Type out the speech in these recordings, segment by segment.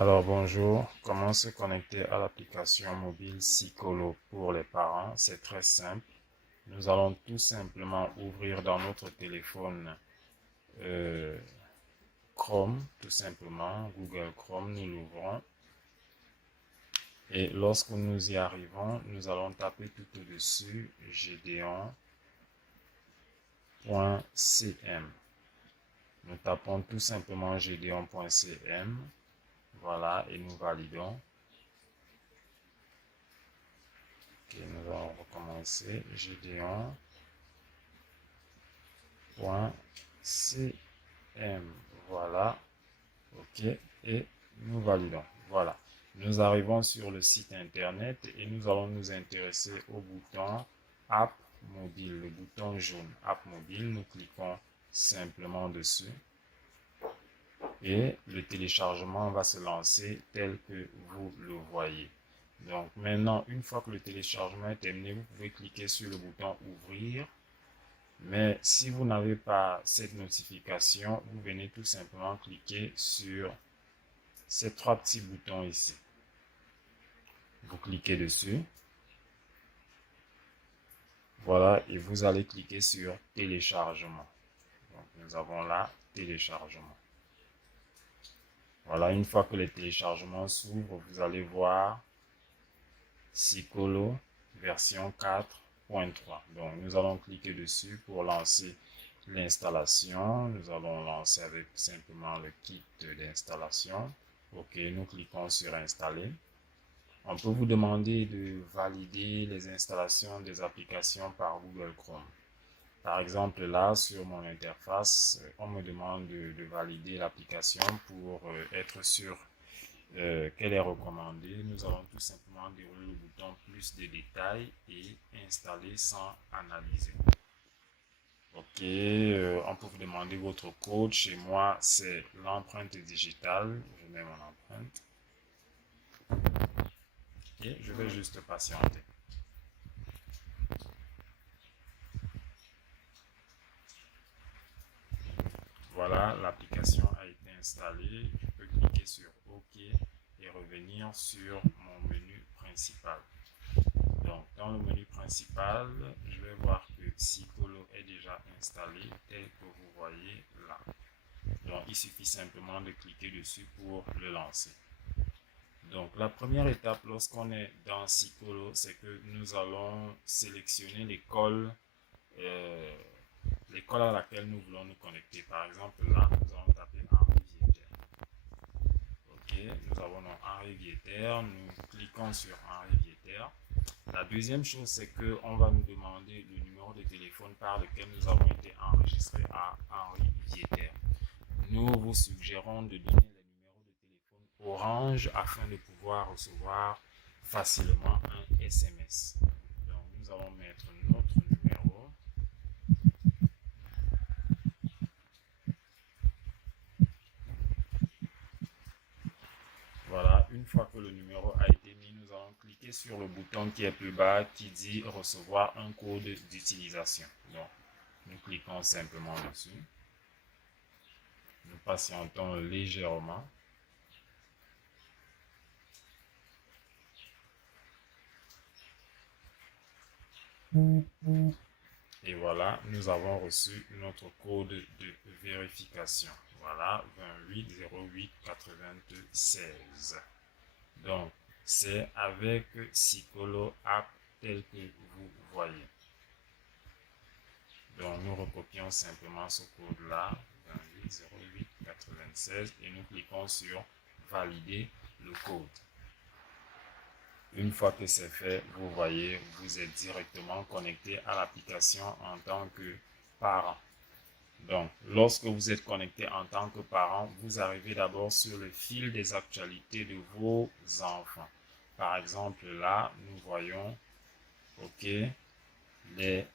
Alors bonjour, comment se connecter à l'application mobile Psycholo pour les parents? C'est très simple. Nous allons tout simplement ouvrir dans notre téléphone euh, Chrome, tout simplement, Google Chrome, nous l'ouvrons. Et lorsque nous y arrivons, nous allons taper tout au-dessus gedeon.cm. Nous tapons tout simplement gedeon.cm. Voilà, et nous validons. Ok, nous allons recommencer. Gedeon.cm. Voilà. Ok. Et nous validons. Voilà. Nous arrivons sur le site internet et nous allons nous intéresser au bouton App mobile, le bouton jaune App mobile. Nous cliquons simplement dessus et le téléchargement va se lancer tel que vous le voyez. Donc maintenant, une fois que le téléchargement est terminé, vous pouvez cliquer sur le bouton ouvrir. Mais si vous n'avez pas cette notification, vous venez tout simplement cliquer sur ces trois petits boutons ici. Vous cliquez dessus. Voilà, et vous allez cliquer sur téléchargement. Donc nous avons là téléchargement. Voilà, une fois que le téléchargement s'ouvre, vous allez voir Psycholo version 4.3. Donc nous allons cliquer dessus pour lancer l'installation. Nous allons lancer avec simplement le kit d'installation. Ok, nous cliquons sur installer. On peut vous demander de valider les installations des applications par Google Chrome. Par exemple, là, sur mon interface, on me demande de valider l'application pour être sûr qu'elle est recommandée. Nous allons tout simplement dérouler le bouton plus de détails et installer sans analyser. Ok, on peut vous demander votre code. Chez moi, c'est l'empreinte digitale. Je mets mon empreinte et je vais juste patienter. Voilà, l'application a été installée. Je peux cliquer sur OK et revenir sur mon menu principal. Donc, dans le menu principal, je vais voir que Psycholo est déjà installé tel que vous voyez là. Donc, il suffit simplement de cliquer dessus pour le lancer. Donc, la première étape lorsqu'on est dans Psycholo, c'est que nous allons sélectionner euh, l'école à laquelle nous voulons nous connecter. Par exemple, là, nous allons taper Henri Vieter. Ok, nous avons Henri Vieter. Nous cliquons sur Henri Vieter. La deuxième chose, c'est qu'on va nous demander le numéro de téléphone par lequel nous avons été enregistrés à Henri Vieter. Nous vous suggérons de donner le numéro de téléphone Orange afin de pouvoir recevoir facilement un SMS. Donc, nous allons mettre notre numéro. Voilà, une fois que le numéro a été mis, nous allons cliquer sur le bouton qui est plus bas qui dit recevoir un code d'utilisation. Donc, nous cliquons simplement dessus. Nous patientons légèrement. Et voilà, nous avons reçu notre code de vérification. Voilà, 28 08 96. Donc, c'est avec Psycholo App tel que vous voyez. Donc, nous recopions simplement ce code-là, 28 08 96, et nous cliquons sur valider le code. Une fois que c'est fait, vous voyez, vous êtes directement connecté à l'application en tant que parent. Donc, lorsque vous êtes connecté en tant que parent, vous arrivez d'abord sur le fil des actualités de vos enfants. Par exemple, là, nous voyons, ok, les,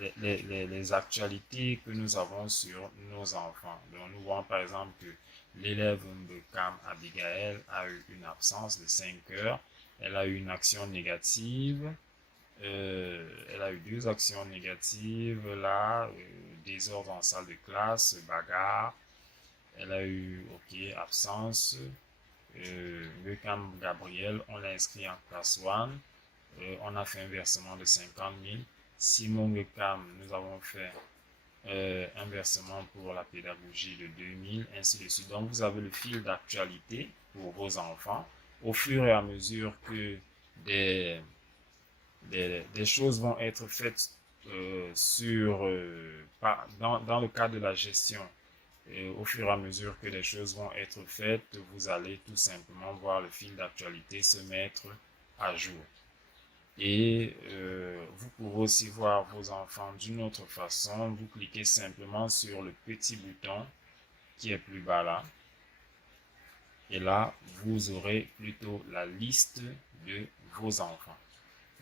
les actualités que nous avons sur nos enfants. Donc, nous voyons par exemple que l'élève Mbekam Abigail a eu une absence de 5 heures. Elle a eu une action négative. Elle a eu deux actions négatives là, désordre en salle de classe, bagarre. Elle a eu, ok, absence, Beckham Gabriel, on l'a inscrit en classe 1. On a fait un versement de 50 000. Simon Beckham, nous avons fait un versement pour la pédagogie de 2000, ainsi de suite. Donc, vous avez le fil d'actualité pour vos enfants. Au fur et à mesure que des choses vont être faites dans le cadre de la gestion, au fur et à mesure que des choses vont être faites, vous allez tout simplement voir le fil d'actualité se mettre à jour. Et vous pouvez aussi voir vos enfants d'une autre façon. Vous cliquez simplement sur le petit bouton qui est plus bas là. Et là, vous aurez plutôt la liste de vos enfants.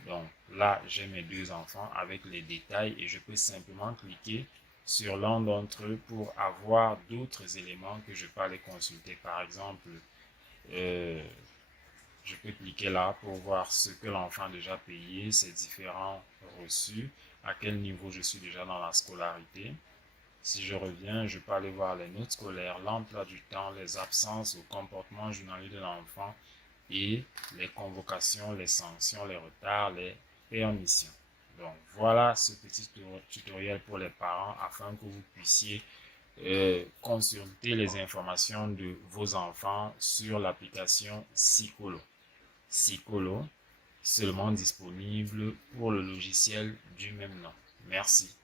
Donc là, j'ai mes 2 enfants avec les détails et je peux simplement cliquer sur l'un d'entre eux pour avoir d'autres éléments que je peux aller consulter. Par exemple, je peux cliquer là pour voir ce que l'enfant a déjà payé, ses différents reçus, à quel niveau je suis déjà dans la scolarité. Si je reviens, je peux aller voir les notes scolaires, l'emploi du temps, les absences, le comportement journalier de l'enfant et les convocations, les sanctions, les retards, les permissions. Donc voilà ce petit tutoriel pour les parents afin que vous puissiez consulter les informations de vos enfants sur l'application Scikolo. Scikolo, seulement disponible pour le logiciel du même nom. Merci.